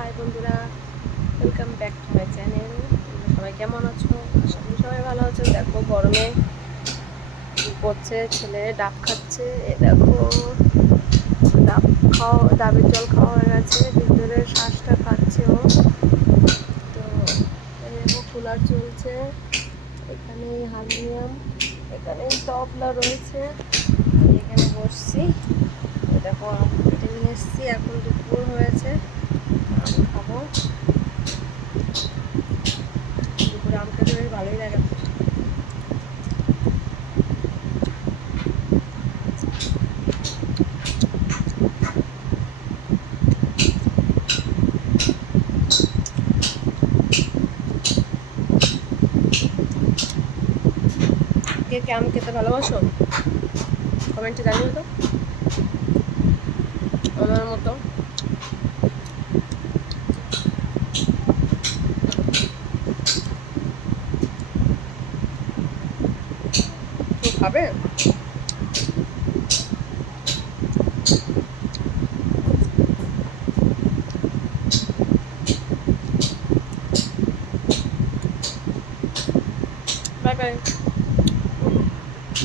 High বন্ধুরা, welcome back to my channel. সবাই কেমন আছো? আশা করি সবাই ভালো আছো। দেখো গরমে কি করছে, ছেলে ডাব খাচ্ছে। এ দেখো ডাবের জল খাওয়া হয়ে গেছে, ভিতরে শ্বাসটা খাচ্ছে ও। তো এই দেখো কুলার চলছে, এখানে হারমোনিয়াম, এখানে তবলা রয়েছে, এখানে বসছি। দেখো আম কেটে নিয়ে এসেছি, এখন দুপুর হয়েছে, আম খাবো। দুপুরে আম খেতে বেশ ভালোই লাগে। কে কে আম খেতে ভালোবাসো কমেন্টে জানিও তো, আমার মতো। তো খাবে? Bye bye.